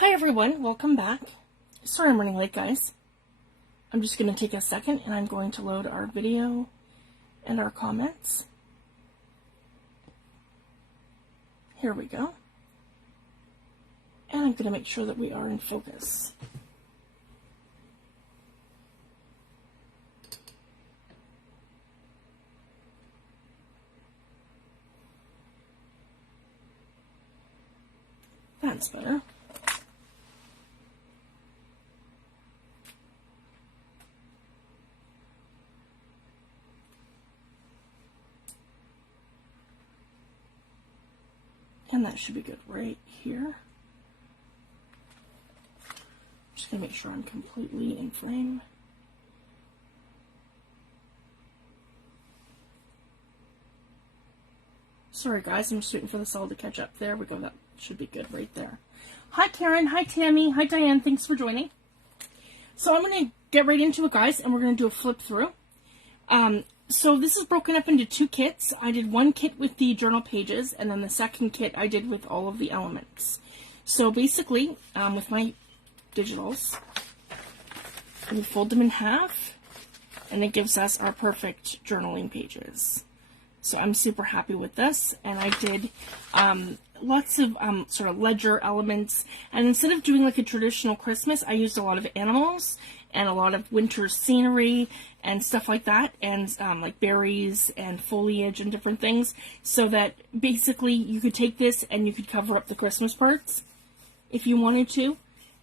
Hi everyone, welcome back. Sorry I'm running late, guys. I'm just going to take a second and I'm going to load our video and our comments. Here we go. And I'm going to make sure that we are in focus. That's better. And that should be good right here. Just going to make sure I'm completely in frame. Sorry guys, I'm just waiting for this all to catch up. There we go, that should be good right there. Hi Karen, hi Tammy, hi Diane, thanks for joining. So I'm going to get right into it, guys, and we're going to do a flip through. So this is broken up into two kits. I did one kit with the journal pages, and then the second kit I did with all of the elements. So basically, with my digitals, we fold them in half, and it gives us our perfect journaling pages. So I'm super happy with this, and I did lots of sort of ledger elements, and instead of doing like a traditional Christmas, I used a lot of animals and a lot of winter scenery and stuff like that, and like berries and foliage and different things, so that basically you could take this and you could cover up the Christmas parts if you wanted to,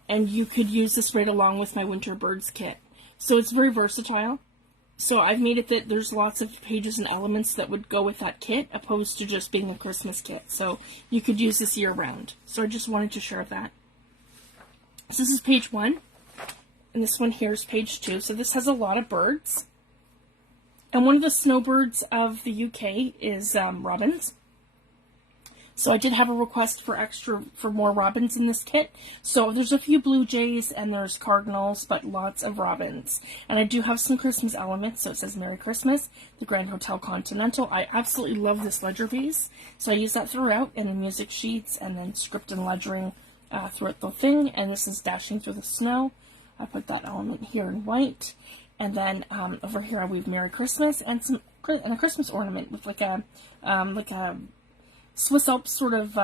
and you could use this right along with my winter birds kit. So it's very versatile. So I've made it that there's lots of pages and elements that would go with that kit, opposed to just being a Christmas kit. So you could use this year round. So I just wanted to share that. So this is page 1. And this one here is page 2. So this has a lot of birds. And one of the snowbirds of the UK is robins. So I did have a request for more robins in this kit. So there's a few blue jays and there's cardinals, but lots of robins. And I do have some Christmas elements. So it says Merry Christmas, the Grand Hotel Continental. I absolutely love this ledger piece. So I use that throughout and in music sheets, and then script and ledgering throughout the thing. And this is Dashing Through the Snow. I put that element here in white. And then over here I weave Merry Christmas and a Christmas ornament with like a Swiss Alps sort of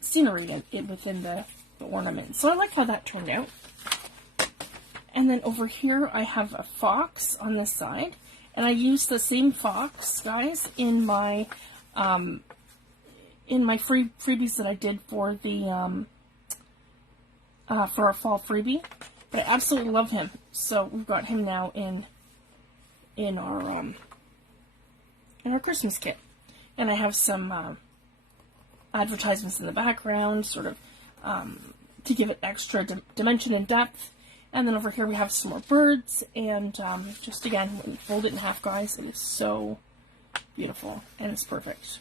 scenery within the ornament. So I like how that turned out. And then over here I have a fox on this side, and I used the same fox, guys, in my freebies that I did for the for our fall freebie. But I absolutely love him. So we've got him now in our Christmas kit, and I have some advertisements in the background, sort of to give it extra dimension and depth. And then over here we have some more birds, and just again, when you fold it in half, guys, it is so beautiful, and it's perfect.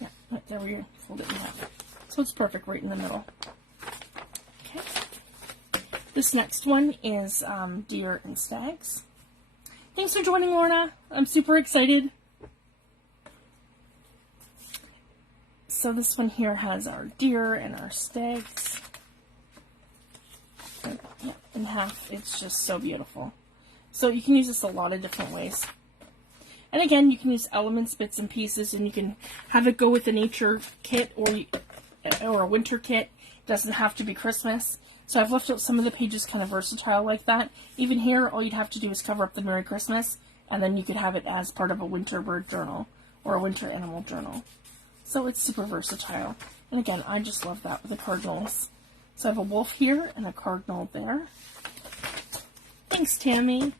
Yeah, right there we fold it in half. So it's perfect right in the middle. Okay. This next one is deer and stags. Thanks for joining, Lorna. I'm super excited. So this one here has our deer and our stags. Yeah, in half. It's just so beautiful. So you can use this a lot of different ways. And again, you can use elements, bits and pieces, and you can have it go with a nature kit or a winter kit. It doesn't have to be Christmas. So I've left out some of the pages kind of versatile like that. Even here, all you'd have to do is cover up the Merry Christmas, and then you could have it as part of a winter bird journal or a winter animal journal. So it's super versatile. And again, I just love that with the cardinals. So I have a wolf here and a cardinal there. Thanks, Tammy.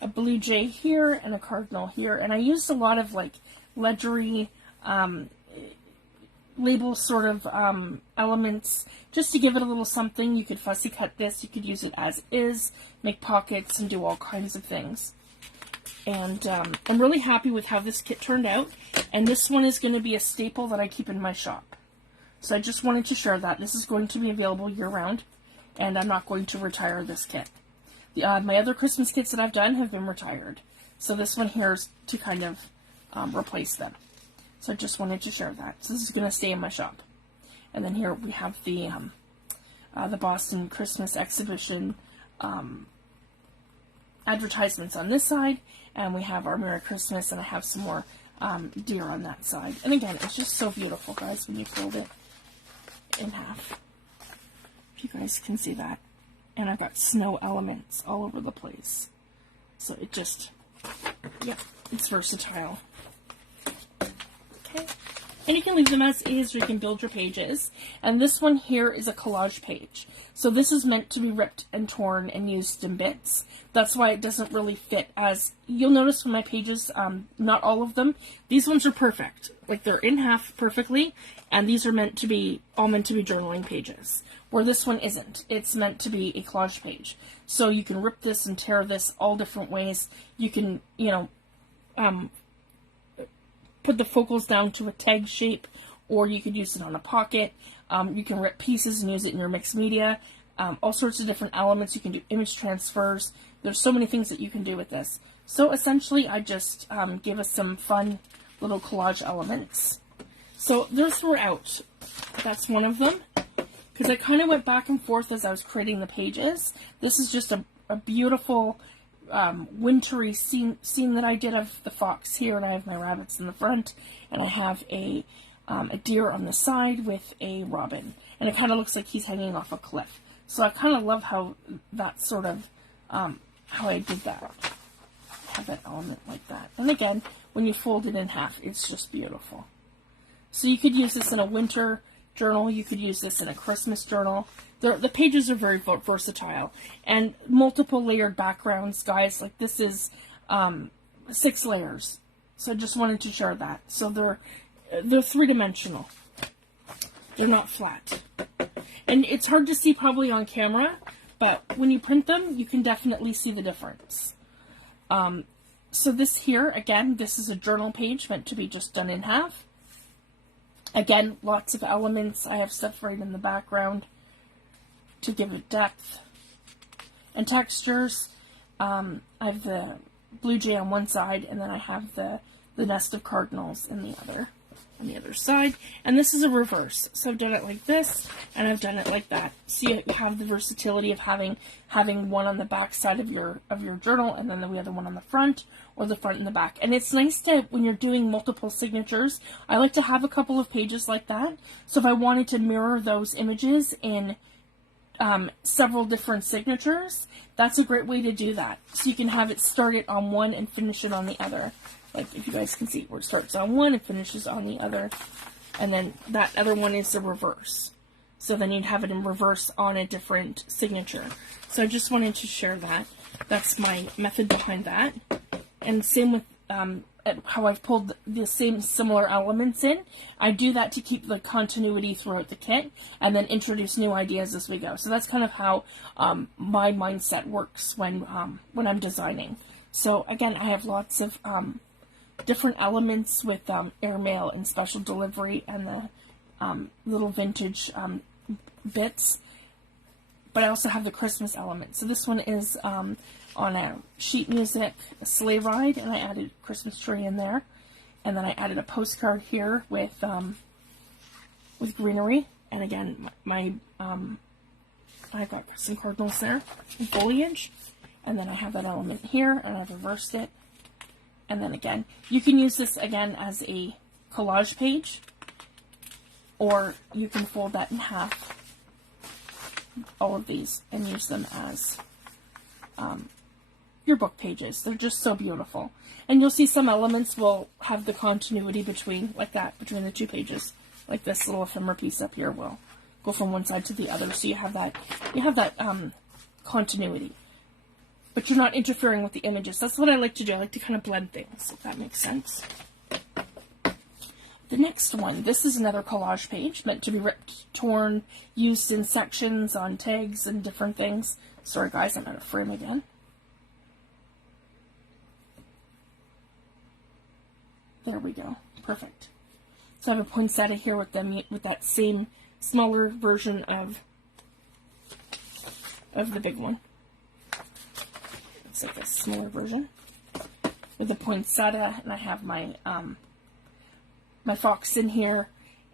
A blue jay here and a cardinal here. And I used a lot of like ledgery label sort of elements just to give it a little something. You could fussy cut this. You could use it as is, make pockets, and do all kinds of things. And I'm really happy with how this kit turned out. And this one is going to be a staple that I keep in my shop. So I just wanted to share that. This is going to be available year-round, and I'm not going to retire this kit. My other Christmas kits that I've done have been retired. So this one here is to kind of replace them. So I just wanted to share that. So this is going to stay in my shop. And then here we have the the Boston Christmas exhibition advertisements on this side, and we have our Merry Christmas, and I have some more deer on that side. And again, it's just so beautiful, guys, when you fold it in half. If you guys can see that. And I've got snow elements all over the place. So it just, yep, it's versatile. Okay. And you can leave them as is, or you can build your pages. And this one here is a collage page. So this is meant to be ripped and torn and used in bits. That's why it doesn't really fit as, you'll notice from my pages, not all of them, these ones are perfect. Like, they're in half perfectly, and these are all meant to be journaling pages. Where this one isn't. It's meant to be a collage page. So you can rip this and tear this all different ways. You can, you know, put the focals down to a tag shape, or you could use it on a pocket. You can rip pieces and use it in your mixed media. All sorts of different elements. You can do image transfers. There's so many things that you can do with this. So essentially, I just gave us some fun little collage elements. So those throughout. That's one of them. Because I kind of went back and forth as I was creating the pages. This is just a beautiful wintry scene that I did of the fox here, and I have my rabbits in the front, and I have a deer on the side with a robin, and it kind of looks like he's hanging off a cliff. So I kind of love how that sort of how I did that. Have that element like that, and again, when you fold it in half, it's just beautiful. So you could use this in a winter journal. You could use this in a Christmas journal. The pages are very versatile, and multiple layered backgrounds, guys. Like, this is 6 layers. So I just wanted to share that. So they're 3-dimensional. They're not flat, and it's hard to see probably on camera, but when you print them, you can definitely see the difference. So this here, again, this is a journal page meant to be just done in half. Again, lots of elements. I have stuff right in the background to give it depth and textures. I have the blue jay on one side, and then I have the nest of cardinals in the other, on the other side. And this is a reverse. So I've done it like this, and I've done it like that. So you have the versatility of having one on the back side of your journal, and then the other one on the front, or the front and the back. And it's nice to, when you're doing multiple signatures, I like to have a couple of pages like that. So if I wanted to mirror those images in several different signatures, that's a great way to do that. So you can have it start it on one and finish it on the other. Like, if you guys can see, where it starts on one and finishes on the other. And then that other one is the reverse. So then you'd have it in reverse on a different signature. So I just wanted to share that. That's my method behind that. And same with how I've pulled the same similar elements in. I do that to keep the continuity throughout the kit, and then introduce new ideas as we go. So that's kind of how my mindset works when I'm designing. So again, I have lots of different elements with airmail and special delivery and the little vintage bits. But I also have the Christmas element. So this one is on a sheet music, a sleigh ride, and I added a Christmas tree in there. And then I added a postcard here with greenery. And again, I've got some cardinals there and foliage. And then I have that element here, and I've reversed it. And then again, you can use this again as a collage page, or you can fold that in half, all of these, and use them as your book pages. They're just so beautiful. And you'll see some elements will have the continuity between, like that, between the two pages. Like this little ephemera piece up here will go from one side to the other, so you have that continuity. But you're not interfering with the images. That's what I like to do. I like to kind of blend things, if that makes sense. The next one, this is another collage page meant to be ripped, torn, used in sections, on tags, and different things. Sorry guys, I'm out of frame again. There we go. Perfect. So I have a poinsettia here with that same smaller version of the big one. It's like a smaller version with the poinsettia, and I have my my fox in here,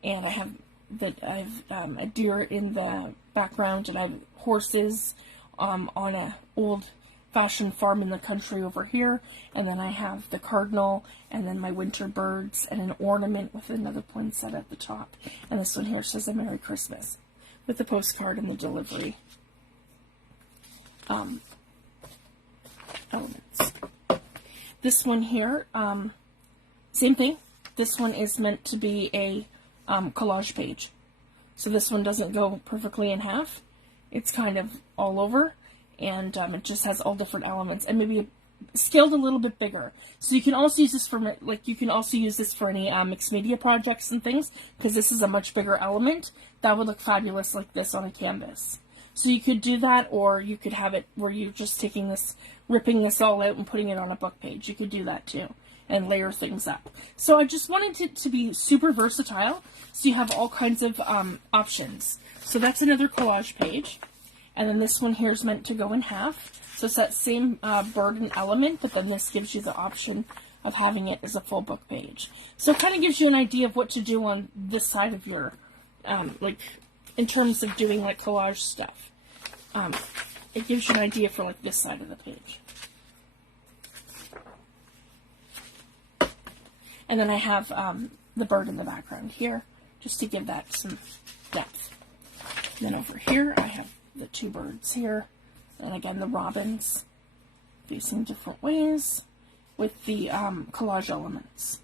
and I have that I've a deer in the background, and I have horses on a old-fashioned farm in the country over here, and then I have the cardinal, and then my winter birds, and an ornament with another poinsettia at the top. And this one here says a Merry Christmas, with the postcard and the delivery elements. This one here, same thing. This one is meant to be a collage page. So this one doesn't go perfectly in half. It's kind of all over, and it just has all different elements, and maybe scaled a little bit bigger. So you can also use this for any mixed media projects and things, because this is a much bigger element that would look fabulous like this on a canvas. So you could do that, or you could have it where you're just taking this, ripping this all out and putting it on a book page. You could do that too, and layer things up. So I just wanted it to be super versatile, so you have all kinds of options. So that's another collage page. And then this one here is meant to go in half. So it's that same burden element, but then this gives you the option of having it as a full book page. So it kind of gives you an idea of what to do on this side of your, like, in terms of doing, like, collage stuff. It gives you an idea for, like, this side of the page. And then I have the bird in the background here, just to give that some depth. And then over here, I have the two birds here. And again, the robins facing different ways with the collage elements.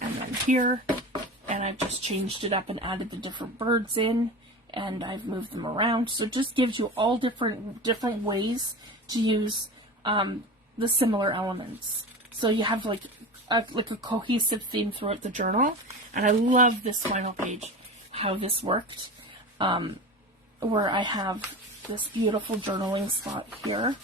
And then here, and I've just changed it up and added the different birds in, and I've moved them around. So it just gives you all different ways to use the similar elements. So you have like a cohesive theme throughout the journal. And I love this final page, how this worked, where I have this beautiful journaling spot here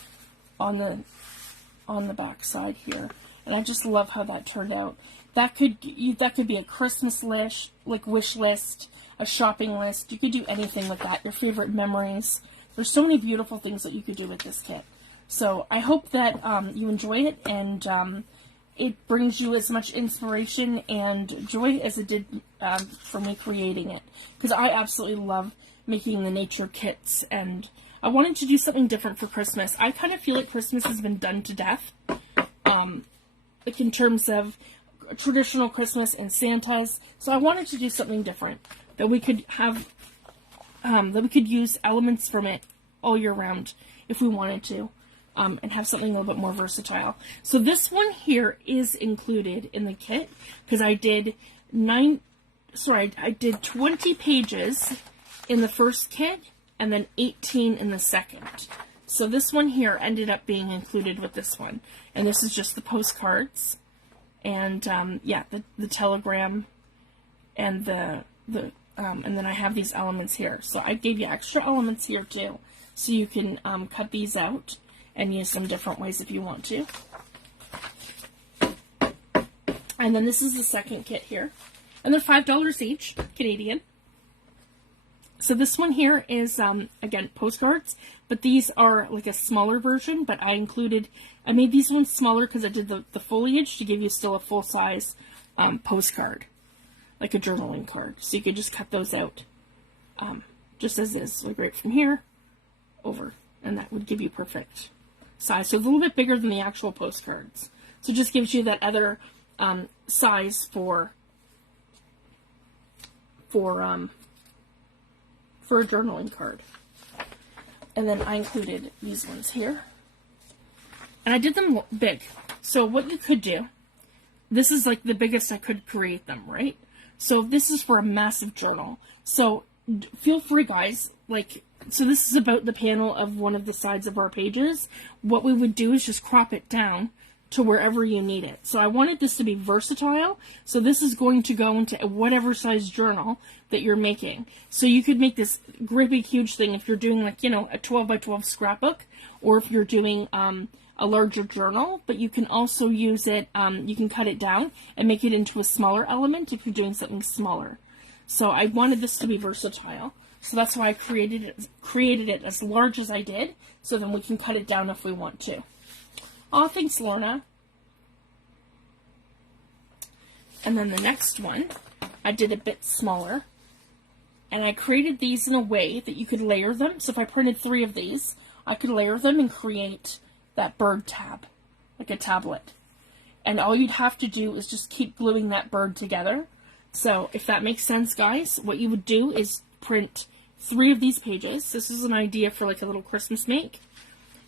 on the back side here, and I just love how that turned out. That could be a Christmas list, like wish list, a shopping list. You could do anything with that. Your favorite memories. There's so many beautiful things that you could do with this kit. So I hope that you enjoy it, and it brings you as much inspiration and joy as it did for me creating it, because I absolutely love making the nature kits, and I wanted to do something different for Christmas. I kind of feel like Christmas has been done to death, like in terms of traditional Christmas and Santa's. So I wanted to do something different that we could have, that we could use elements from it all year round if we wanted to, and have something a little bit more versatile. So this one here is included in the kit because I did 20 pages in the first kit, and then 18 in the second. So this one here ended up being included with this one. And this is just the postcards, and yeah, the telegram, and and then I have these elements here. So I gave you extra elements here too, so you can cut these out and use them different ways if you want to. And then this is the second kit here, and they're $5 each, Canadian. So this one here is, again, postcards, but these are like a smaller version, but I made these ones smaller because I did the foliage to give you still a full-size postcard, like a journaling card. So you could just cut those out just as is, like right from here over, and that would give you perfect size. So it's a little bit bigger than the actual postcards. So it just gives you that other size for a journaling card. And then I included these ones here, and I did them big. So what you could do, this is like the biggest I could create them, right? So this is for a massive journal. So feel free, guys, like, so this is about the panel of one of the sides of our pages. What we would do is just crop it down to wherever you need it. So I wanted this to be versatile. So this is going to go into whatever size journal that you're making. So you could make this great big huge thing if you're doing, like, you know, a 12 by 12 scrapbook, or if you're doing a larger journal, but you can also use it, you can cut it down and make it into a smaller element if you're doing something smaller. So I wanted this to be versatile. So that's why I created it as large as I did, so then we can cut it down if we want to. Oh, thanks, Lorna. And then the next one, I did a bit smaller. And I created these in a way that you could layer them. So if I printed 3 of these, I could layer them and create that bird tab, like a tablet. And all you'd have to do is just keep gluing that bird together. So if that makes sense, guys, what you would do is print 3 of these pages. This is an idea for like a little Christmas make.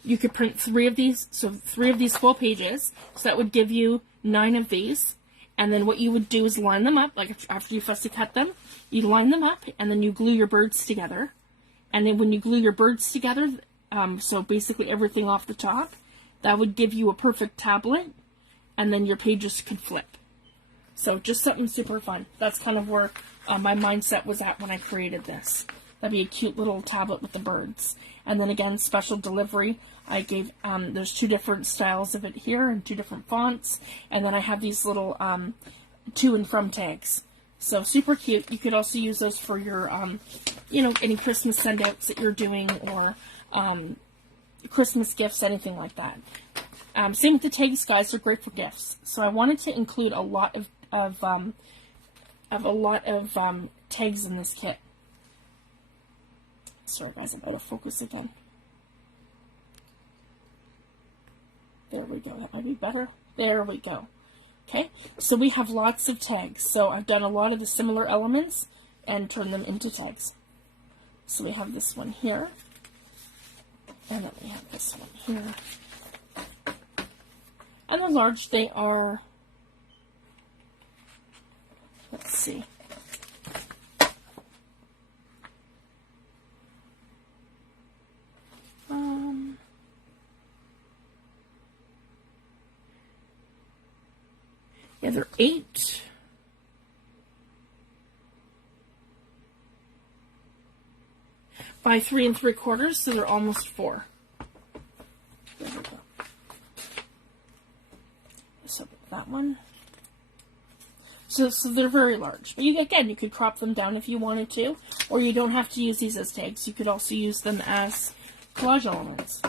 You could print 3 of these, so 3 of these full pages. So that would give you 9 of these. And then what you would do is line them up, like after you fussy cut them, you line them up, and then you glue your birds together. And then when you glue your birds together, so basically everything off the top, that would give you a perfect tablet, and then your pages could flip. So just something super fun. That's kind of where my mindset was at when I created this. That'd be a cute little tablet with the birds. And then again, special delivery. I gave, there's 2 different styles of it here and 2 different fonts. And then I have these little to and from tags. So super cute. You could also use those for your, you know, any Christmas send-outs that you're doing, or Christmas gifts, anything like that. Same with the tags, guys. They're great for gifts. So I wanted to include a lot of tags in this kit. Sorry, guys, I'm out of focus again. There we go. That might be better. There we go. Okay, so we have lots of tags. So I've done a lot of the similar elements and turned them into tags. So we have this one here, and then we have this one here. And the large, they are, let's see. Yeah, they're 8 by 3 3/4, so they're almost 4. There we go. Let's open that one. So they're very large. But again, you could crop them down if you wanted to, or you don't have to use these as tags. You could also use them as collage elements.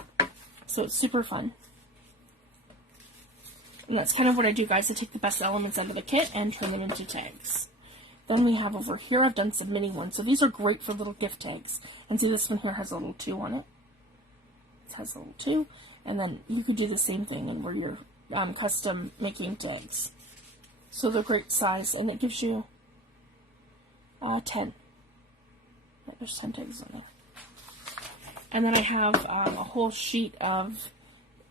So it's super fun. And that's kind of what I do, guys. I take the best elements out of the kit and turn them into tags. Then we have over here, I've done some mini ones. So these are great for little gift tags. And see, this one here has a little 2 on it. It has a little 2. And then you could do the same thing and where you're custom making tags. So they're great size, and it gives you 10. There's 10 tags on there. And then I have a whole sheet of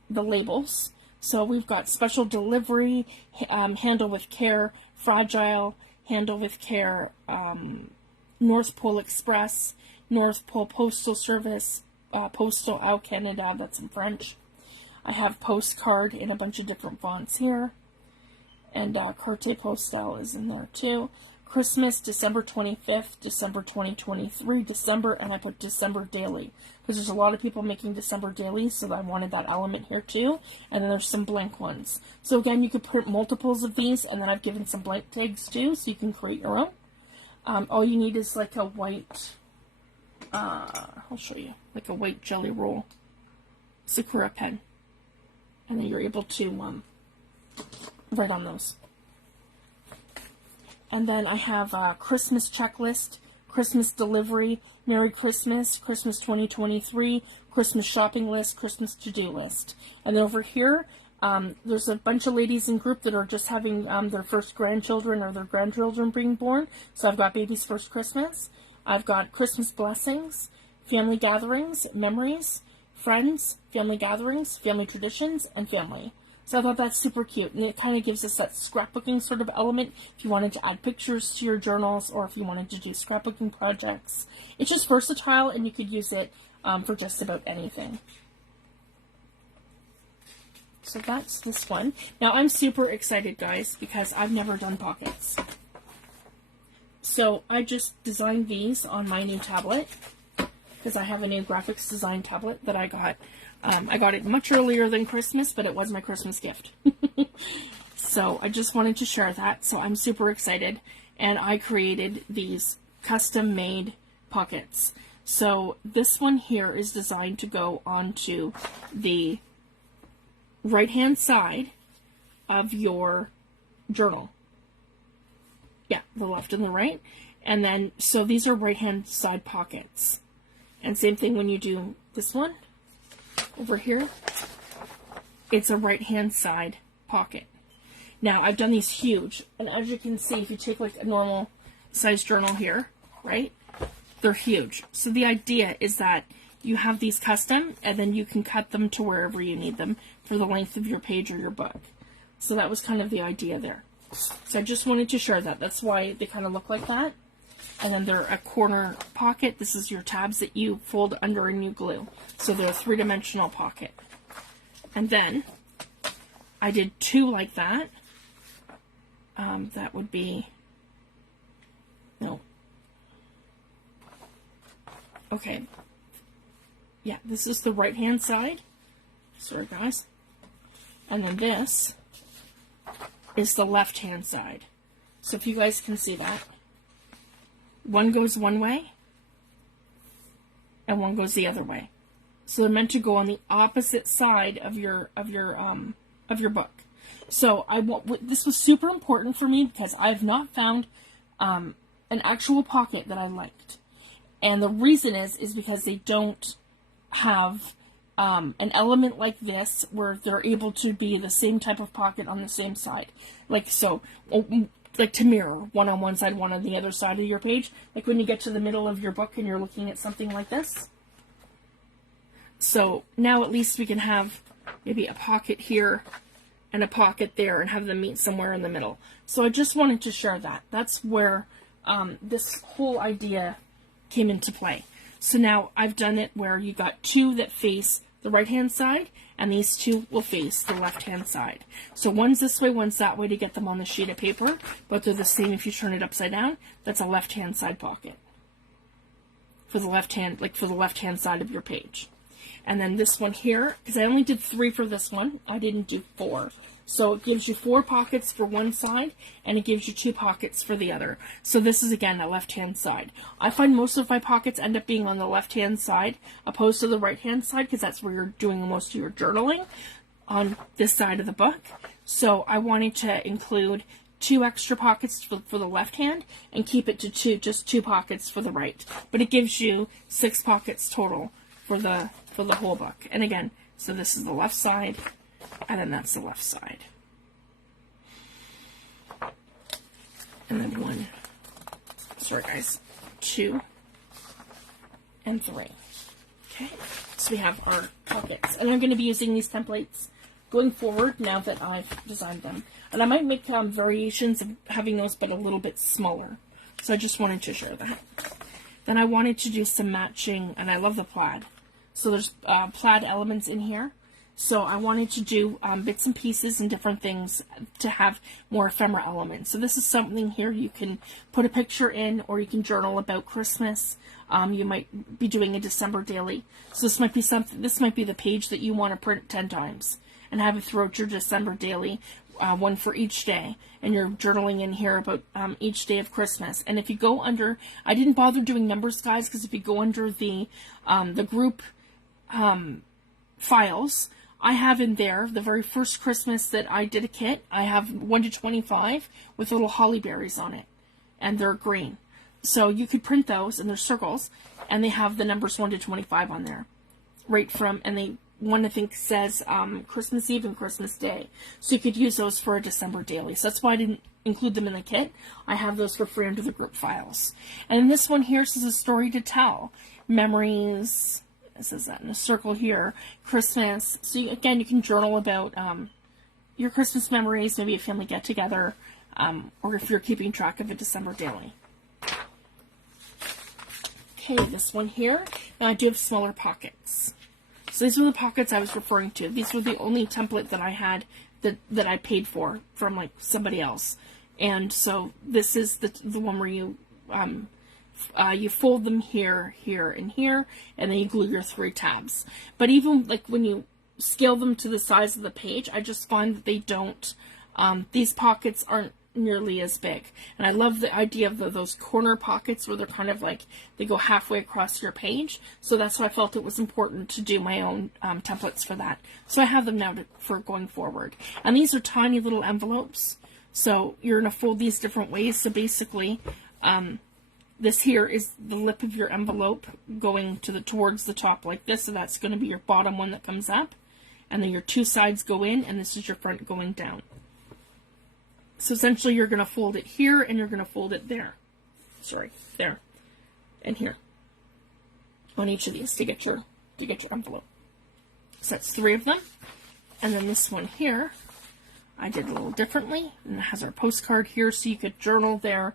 the labels. So we've got special delivery, handle with care, fragile, handle with care, North Pole Express, North Pole Postal Service, Postal au Canada, that's in French. I have postcard in a bunch of different fonts here. And Carte Postal is in there too. Christmas, December 25th, December 2023, December, and I put December daily. Because there's a lot of people making December dailies, so I wanted that element here too. And then there's some blank ones. So again, you could print multiples of these, and then I've given some blank tags too, so you can create your own. All you need is like a white, I'll show you, like a white jelly roll Sakura pen. And then you're able to write on those. And then I have a Christmas checklist, Christmas delivery, Merry Christmas, Christmas 2023, Christmas shopping list, Christmas to-do list. And then over here, there's a bunch of ladies in group that are just having their first grandchildren or their grandchildren being born. So I've got Baby's First Christmas. I've got Christmas blessings, family gatherings, memories, friends, family gatherings, family traditions, and family. So I thought that's super cute, and it kind of gives us that scrapbooking sort of element if you wanted to add pictures to your journals or if you wanted to do scrapbooking projects. It's just versatile, and you could use it for just about anything. So that's this one. Now I'm super excited, guys, because I've never done pockets. So I just designed these on my new tablet because I have a new graphics design tablet that I got. I got it much earlier than Christmas, but it was my Christmas gift. So I just wanted to share that. So I'm super excited. And I created these custom-made pockets. So this one here is designed to go onto the right-hand side of your journal. yeah, the left and the right. And then, so these are right-hand side pockets. And same thing when you do this one over here. It's a right-hand side pocket. Now, I've done these huge, and as you can see, if you take like a normal size journal here, right, they're huge. So the idea is that you have these custom, and then you can cut them to wherever you need them for the length of your page or your book. So that was kind of the idea there. So I just wanted to share that. That's why they kind of look like that. And then they're a corner pocket. This is your tabs that you fold under and you glue. So they're a three-dimensional pocket. And then I did two like that. That would be, no. Okay. Yeah, this is the right-hand side. Sorry, guys. And then this is the left-hand side. So if you guys can see that. One goes one way, and one goes the other way. So they're meant to go on the opposite side of your book. So this was super important for me because I have not found an actual pocket that I liked, and the reason is because they don't have an element like this where they're able to be the same type of pocket on the same side, like so. Like to mirror, one on one side, one on the other side of your page. Like when you get to the middle of your book and you're looking at something like this. So now at least we can have maybe a pocket here and a pocket there and have them meet somewhere in the middle. So I just wanted to share that. That's where this whole idea came into play. So now I've done it where you got two that face the right-hand side, and these two will face the left-hand side. So one's this way, one's that way to get them on the sheet of paper, but they're the same if you turn it upside down. That's a left-hand side pocket for the left-hand side of your page. And then this one here, because I only did 3 for this one, I didn't do 4. So it gives you 4 pockets for one side, and it gives you 2 pockets for the other. So this is, again, a left-hand side. I find most of my pockets end up being on the left-hand side, opposed to the right-hand side, because that's where you're doing most of your journaling, on this side of the book. So I wanted to include 2 extra pockets for the left hand, and keep it to just 2 pockets for the right. But it gives you 6 pockets total for the whole book. And again, so this is the left side, and then that's the left side. And then 2 and 3. Okay, so we have our pockets. And I'm going to be using these templates going forward now that I've designed them. And I might make variations of having those, but a little bit smaller. So I just wanted to share that. Then I wanted to do some matching, and I love the plaid. So there's plaid elements in here. So I wanted to do bits and pieces and different things to have more ephemera elements. So this is something here you can put a picture in, or you can journal about Christmas. You might be doing a December daily. So this might be something. This might be the page that you want to print 10 times and have it throughout your December daily, one for each day. And you're journaling in here about each day of Christmas. And if you go under, I didn't bother doing numbers, guys, because if you go under the group files, I have in there the very first Christmas that I did a kit. I have 1 to 25 with little holly berries on it, and they're green. So you could print those, and they're circles, and they have the numbers 1 to 25 on there, right from, and they, one I think says Christmas Eve and Christmas Day. So you could use those for a December daily. So that's why I didn't include them in the kit. I have those for free under the group files. And this one here says a story to tell, memories. It says that in a circle here, Christmas. So again, you can journal about your Christmas memories, maybe a family get-together, or if you're keeping track of a December daily. Okay, this one here. Now I do have smaller pockets. So these were the pockets I was referring to. These were the only template that I had that I paid for from like somebody else. And so this is the one where you fold them here, here, and here, and then you glue your 3 tabs. But even like when you scale them to the size of the page, I just find that they don't, these pockets aren't nearly as big. And I love the idea of those corner pockets where they're kind of like, they go halfway across your page. So that's why I felt it was important to do my own templates for that. So I have them now for going forward. And these are tiny little envelopes. So you're going to fold these different ways. So basically, this here is the lip of your envelope going towards the top like this. So that's going to be your bottom one that comes up. And then your two sides go in, and this is your front going down. So essentially you're going to fold it here, and you're going to fold it there. Sorry, there and here on each of these to get your envelope. So that's 3 of them. And then this one here, I did a little differently, and it has our postcard here, so you could journal there.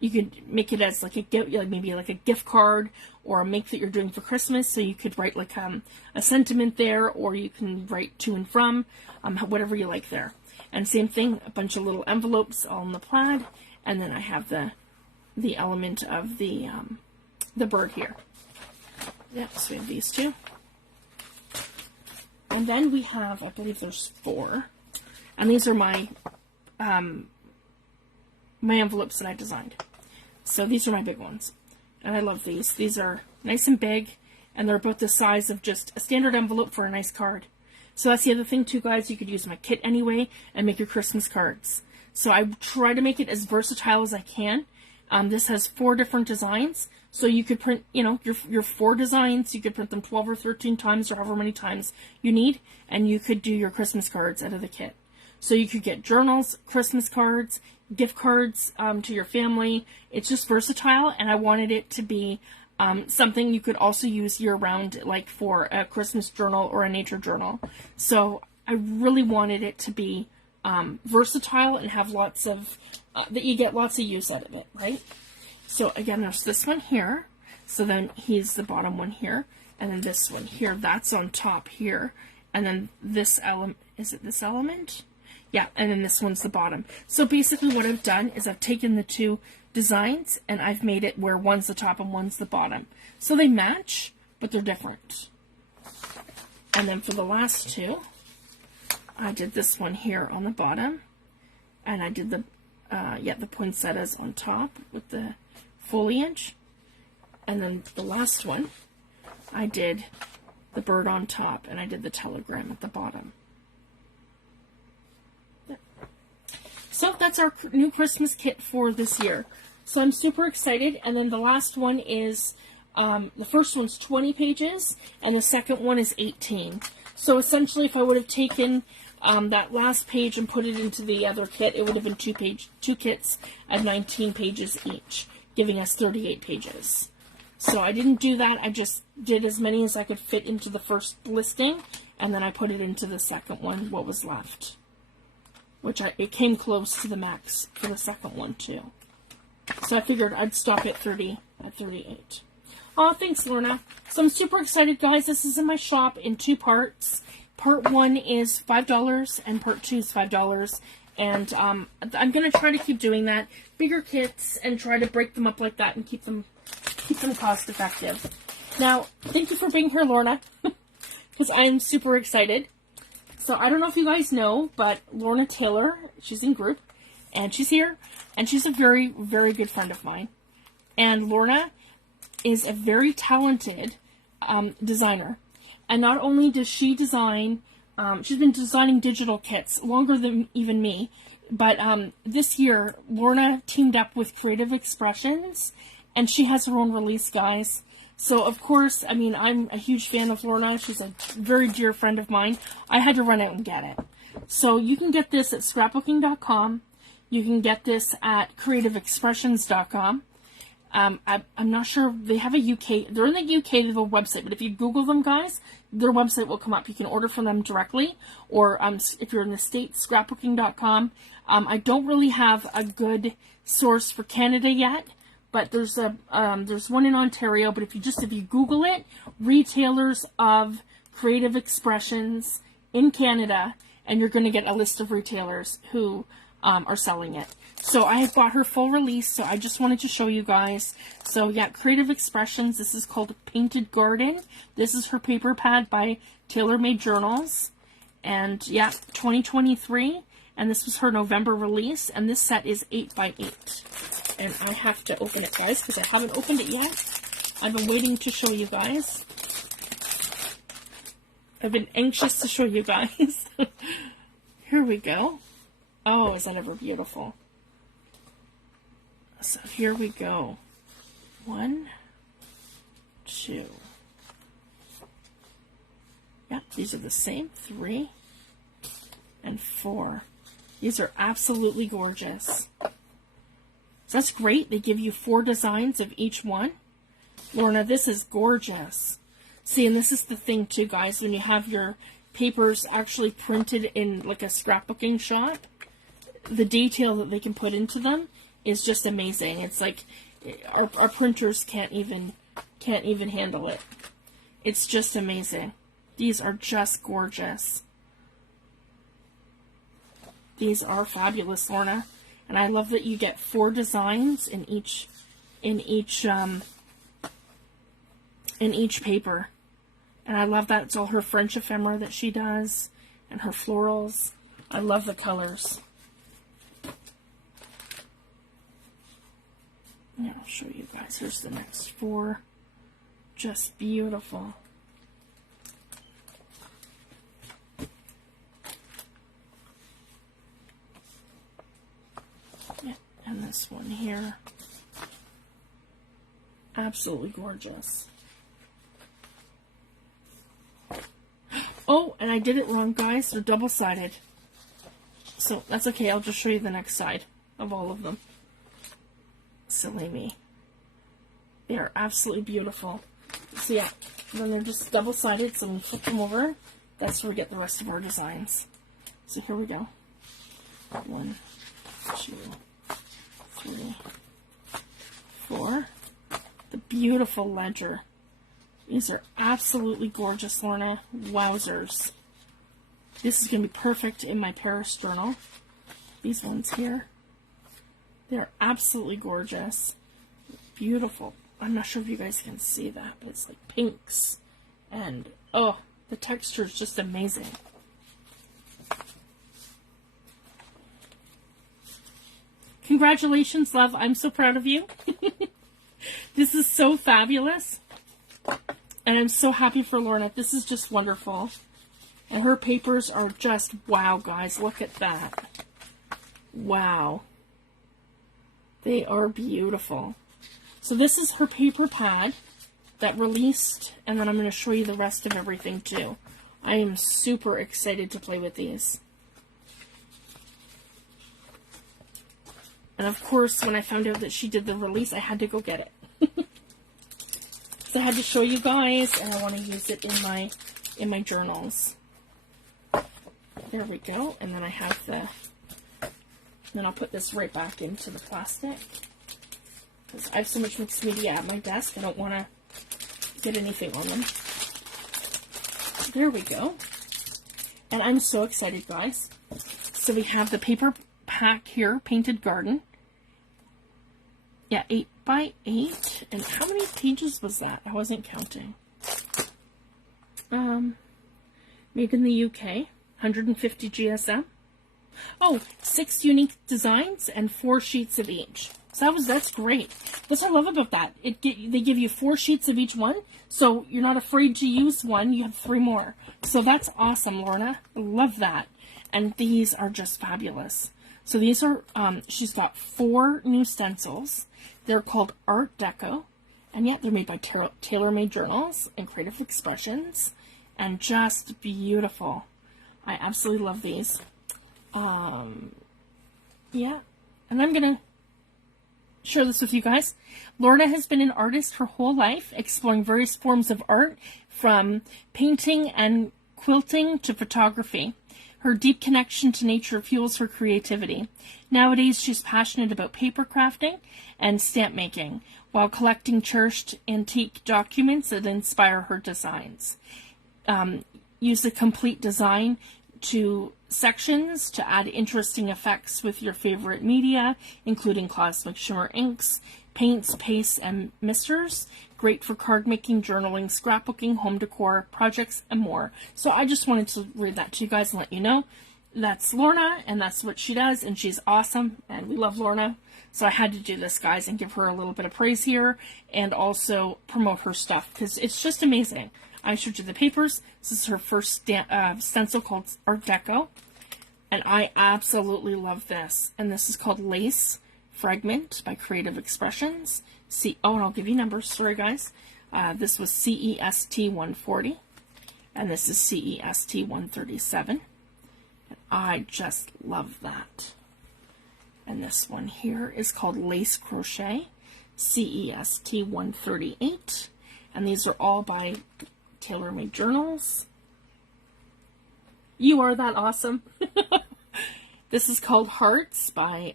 You could make it as like a gift, like maybe like a gift card or a make that you're doing for Christmas. So you could write like a sentiment there, or you can write to and from, whatever you like there. And same thing, a bunch of little envelopes all in the plaid, and then I have the element of the bird here. Yeah, so we have these two. And then we have, I believe there's 4. And these are my my envelopes that I designed. So these are my big ones. And I love these. These are nice and big, and they're about the size of just a standard envelope for a nice card. So that's the other thing too, guys. You could use my kit anyway and make your Christmas cards. So I try to make it as versatile as I can. This has 4 different designs. So you could print, you know, your 4 designs. You could print them 12 or 13 times or however many times you need. And you could do your Christmas cards out of the kit. So you could get journals, Christmas cards, gift cards to your family. It's just versatile, and I wanted it to be something you could also use year-round, like for a Christmas journal or a nature journal. So I really wanted it to be versatile and have lots of, that you get lots of use out of it, right? So again, there's this one here. So then here's the bottom one here, and then this one here, that's on top here. And then this element, is it this element? Yeah, and then this one's the bottom. So basically what I've done is I've taken the 2 designs and I've made it where one's the top and one's the bottom. So they match, but they're different. And then for the last 2, I did this one here on the bottom, and I did the poinsettias on top with the foliage. And then the last one, I did the bird on top, and I did the telegram at the bottom. So that's our new Christmas kit for this year. So I'm super excited. And then the last one is, the first one's 20 pages, and the second one is 18. So essentially, if I would have taken that last page and put it into the other kit, it would have been 2 kits at 19 pages each, giving us 38 pages. So I didn't do that. I just did as many as I could fit into the first listing, and then I put it into the second one, what was left. Which it came close to the max for the second one too. So I figured I'd stop at 38. Oh, thanks, Lorna. So I'm super excited, guys. This is in my shop in 2 parts. Part 1 is $5 and part 2 is $5. And I'm going to try to keep doing that. Bigger kits, and try to break them up like that and keep them cost effective. Now, thank you for being here, Lorna, because I am super excited. So I don't know if you guys know, but Lorna Taylor, she's in group, and she's here, and she's a very, very good friend of mine. And Lorna is a very talented designer. And not only does she design, she's been designing digital kits longer than even me, but this year, Lorna teamed up with Creative Expressions, and she has her own release, guys. So, of course, I mean, I'm a huge fan of Lorna. She's a very dear friend of mine. I had to run out and get it. So, you can get this at scrapbooking.com. You can get this at creativeexpressions.com. I'm not sure. They have a UK. They're in the UK. They have a website. But if you Google them, guys, their website will come up. You can order from them directly. Or if you're in the States, scrapbooking.com. I don't really have a good source for Canada yet. But there's one in Ontario. But if you Google it, retailers of Creative Expressions in Canada, and you're going to get a list of retailers who are selling it. So I have bought her full release. So I just wanted to show you guys. So yeah, Creative Expressions. This is called Painted Garden. This is her paper pad by Tailor Made Journals. And yeah, 2023. And this was her November release. And this set is 8x8. And I have to open it, guys, because I haven't opened it yet. I've been waiting to show you guys. I've been anxious to show you guys. Here we go. Oh, is that ever beautiful? So here we go. 1, 2. Yep, these are the same. 3 and 4. These are absolutely gorgeous. So that's great. They give you 4 designs of each one. Lorna, this is gorgeous. See, and this is the thing too, guys, when you have your papers actually printed in like a scrapbooking shop, the detail that they can put into them is just amazing. It's like our printers can't even handle it. It's just amazing. These are just gorgeous. These are fabulous, Lorna. And I love that you get 4 designs in each paper. And I love that it's all her French ephemera that she does and her florals. I love the colors. Yeah, I'll show you guys. Here's the next 4. Just beautiful. Yeah, and this one here. Absolutely gorgeous. Oh, and I did it wrong, guys. They're double-sided. So that's okay. I'll just show you the next side of all of them. Silly me. They are absolutely beautiful. So yeah, then they're just double-sided, so when we flip them over, that's where we get the rest of our designs. So here we go. 1, 2, 3, 4. The beautiful ledger. These are absolutely gorgeous, Lorna. Wowzers. This is going to be perfect in my Paris journal. These ones here. They're absolutely gorgeous. Beautiful. I'm not sure if you guys can see that, but it's like pinks. And, oh, the texture is just amazing. Congratulations, love. I'm so proud of you. This is so fabulous. And I'm so happy for Lorna. This is just wonderful. And her papers are just, wow, guys. Look at that. Wow. They are beautiful. So this is her paper pad that released, and then I'm going to show you the rest of everything too. I am super excited to play with these. And of course, when I found out that she did the release, I had to go get it. So I had to show you guys, and I want to use it in my journals. There we go. And then I have then I'll put this right back into the plastic. Because I have so much mixed media at my desk, I don't want to get anything on them. There we go. And I'm so excited, guys. So we have the paper pack here, Painted Garden. Yeah, 8 by 8. And how many pages was that? I wasn't counting. Made in the UK. 150 GSM. Oh, 6 unique designs and 4 sheets of each. So that's great. That's what I love about that. They give you 4 sheets of each one, so you're not afraid to use one. You have 3 more. So that's awesome, Lorna. I love that. And these are just fabulous. So these are, she's got 4 new stencils. They're called Art Deco. And yet they're made by Tailor-Made Journals and Creative Expressions. And just beautiful. I absolutely love these. Yeah. And I'm going to share this with you guys. Lorna has been an artist her whole life, exploring various forms of art, from painting and quilting to photography. Her deep connection to nature fuels her creativity. Nowadays, she's passionate about paper crafting and stamp making, while collecting cherished antique documents that inspire her designs. Use the complete design to sections to add interesting effects with your favorite media, including cosmic shimmer inks, paints, pastes, and misters. Great for card making, journaling, scrapbooking, home decor, projects, and more. So I just wanted to read that to you guys and let you know. That's Lorna, and that's what she does, and she's awesome, and we love Lorna. So I had to do this, guys, and give her a little bit of praise here, and also promote her stuff, because it's just amazing. I showed you the papers. This is her first stencil called Art Deco. And I absolutely love this. And this is called Lace Fragment by Creative Expressions. Oh, and I'll give you numbers. Sorry, guys. This was CEST 140. And this is CEST 137. And I just love that. And this one here is called Lace Crochet, CEST 138. And these are all by Tailor Made Journals. You are that awesome. This is called Hearts by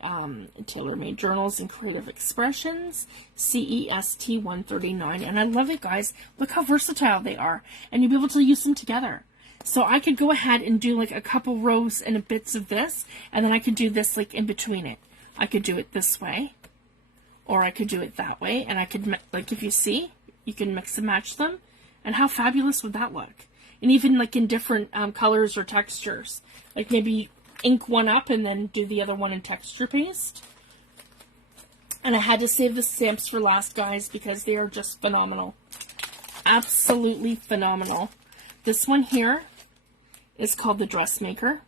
Tailor Made Journals and Creative Expressions, CEST 139. And I love it, guys. Look how versatile they are. And you'll be able to use them together. So I could go ahead and do like a couple rows and bits of this, and then I could do this like in between it. I could do it this way, or I could do it that way, and I could, like if you see, you can mix and match them. And how fabulous would that look? And even like in different colors or textures. Like maybe ink one up and then do the other one in texture paste. And I had to save the stamps for last, guys, because they are just phenomenal. Absolutely phenomenal. This one here is called the Dressmaker.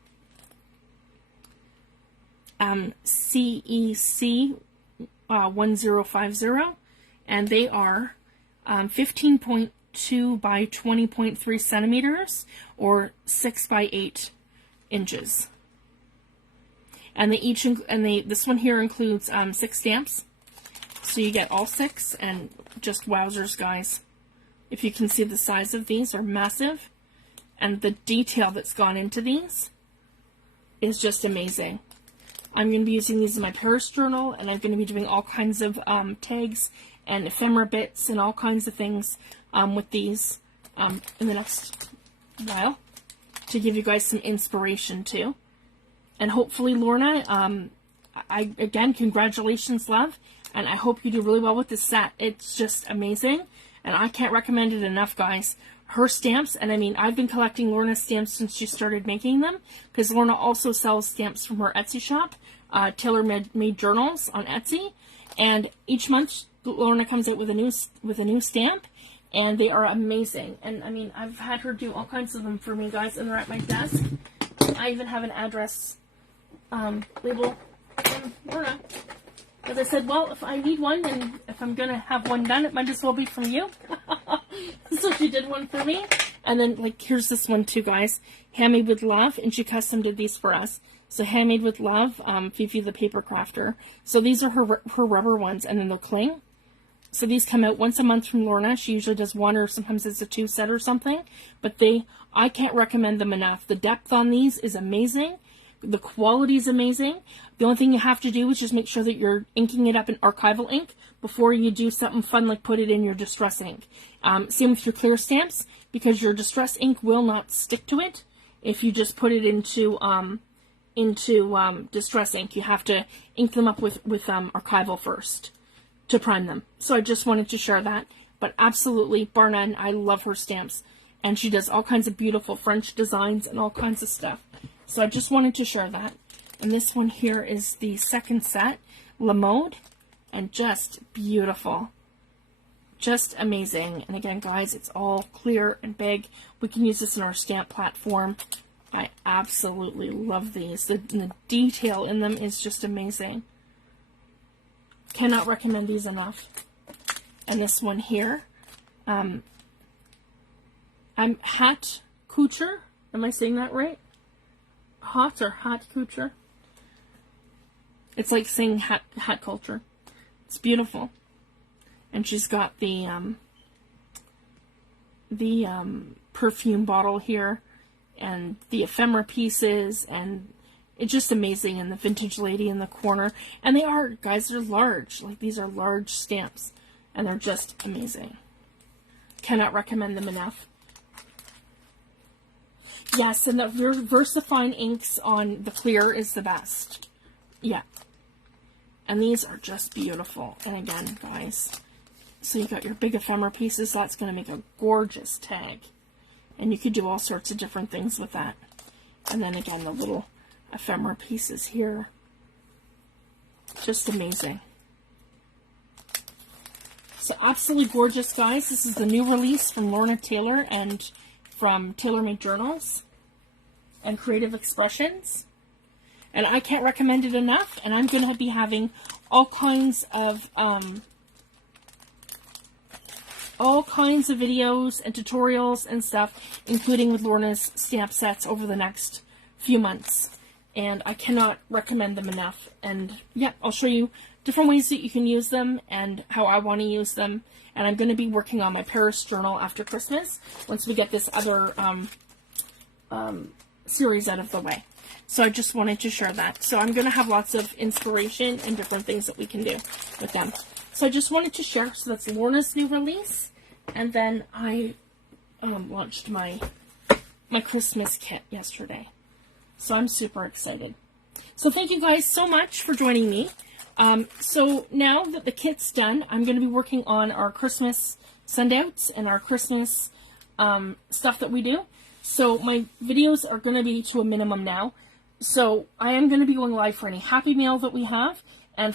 CEC 1050. And they are 15.2 by 20.3 centimeters or 6 by 8 inches. And they each, this one here includes 6 stamps. So you get all 6, and just wowzers, guys. If you can see, the size of these are massive. And the detail that's gone into these is just amazing. I'm going to be using these in my Paris journal, and I'm going to be doing all kinds of tags and ephemera bits and all kinds of things with these in the next while to give you guys some inspiration too. And hopefully, Lorna, again, congratulations, love, and I hope you do really well with this set. It's just amazing, and I can't recommend it enough, guys. Her stamps, and I mean, I've been collecting Lorna's stamps since she started making them, because Lorna also sells stamps from her Etsy shop, Tailor Made Journals on Etsy, and each month Lorna comes out with a new stamp, and they are amazing. And I mean, I've had her do all kinds of them for me, guys, and they're at my desk. I even have an address label from Lorna. Because I said, well, if I need one, and if I'm going to have one done, it might as well be from you. So she did one for me. And then, like, here's this one too, guys. Handmade with Love, and she custom did these for us. So Handmade with Love, Fifi the Paper Crafter. So these are her rubber ones, and then they'll cling. So these come out once a month from Lorna. She usually does one, or sometimes it's a 2 set or something. But I can't recommend them enough. The depth on these is amazing. The quality is amazing. The only thing you have to do is just make sure that you're inking it up in archival ink before you do something fun like put it in your distress ink. Same with your clear stamps, because your distress ink will not stick to it if you just put it into distress ink. You have to ink them up with archival first to prime them. So I just wanted to share that. But absolutely, bar none, I love her stamps. And she does all kinds of beautiful French designs and all kinds of stuff. So I just wanted to share that. And this one here is the second set, La Mode, and just beautiful. Just amazing. And again, guys, it's all clear and big. We can use this in our stamp platform. I absolutely love these. The detail in them is just amazing. Cannot recommend these enough. And this one here, I'm Hat Couture. Am I saying that right? Hot or Hat Couture. It's like saying hat culture. It's beautiful. And she's got the perfume bottle here, and the ephemera pieces, and it's just amazing. And the vintage lady in the corner. And they are, guys, they're large. Like, these are large stamps, and they're just amazing. Cannot recommend them enough. Yes, and the VersaFine inks on the clear is the best. Yeah. And these are just beautiful. And again, guys, so you got your big ephemera pieces. That's going to make a gorgeous tag. And you could do all sorts of different things with that. And then again, the little ephemera pieces here. Just amazing. So absolutely gorgeous, guys. This is the new release from Lorna Taylor and from Tailor Made Journals and Creative Expressions. And I can't recommend it enough, and I'm going to be having all kinds of videos and tutorials and stuff, including with Lorna's stamp sets over the next few months. And I cannot recommend them enough. And yeah, I'll show you different ways that you can use them and how I want to use them. And I'm going to be working on my Paris journal after Christmas, once we get this other series out of the way. So I just wanted to share that. So I'm going to have lots of inspiration and different things that we can do with them. So I just wanted to share. So that's Lorna's new release. And then I launched my Christmas kit yesterday. So I'm super excited. So thank you guys so much for joining me. So now that the kit's done, I'm going to be working on our Christmas send-outs and our Christmas stuff that we do. So my videos are going to be to a minimum now. So I am going to be going live for any Happy Mail that we have. And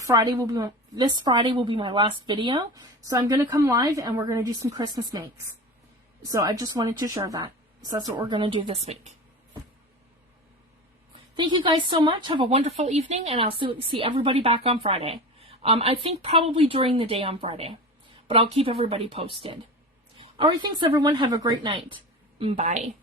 this Friday will be my last video. So I'm going to come live and we're going to do some Christmas makes. So I just wanted to share that. So that's what we're going to do this week. Thank you guys so much. Have a wonderful evening, and I'll see everybody back on Friday. I think probably during the day on Friday, but I'll keep everybody posted. All right, thanks everyone. Have a great night. Bye.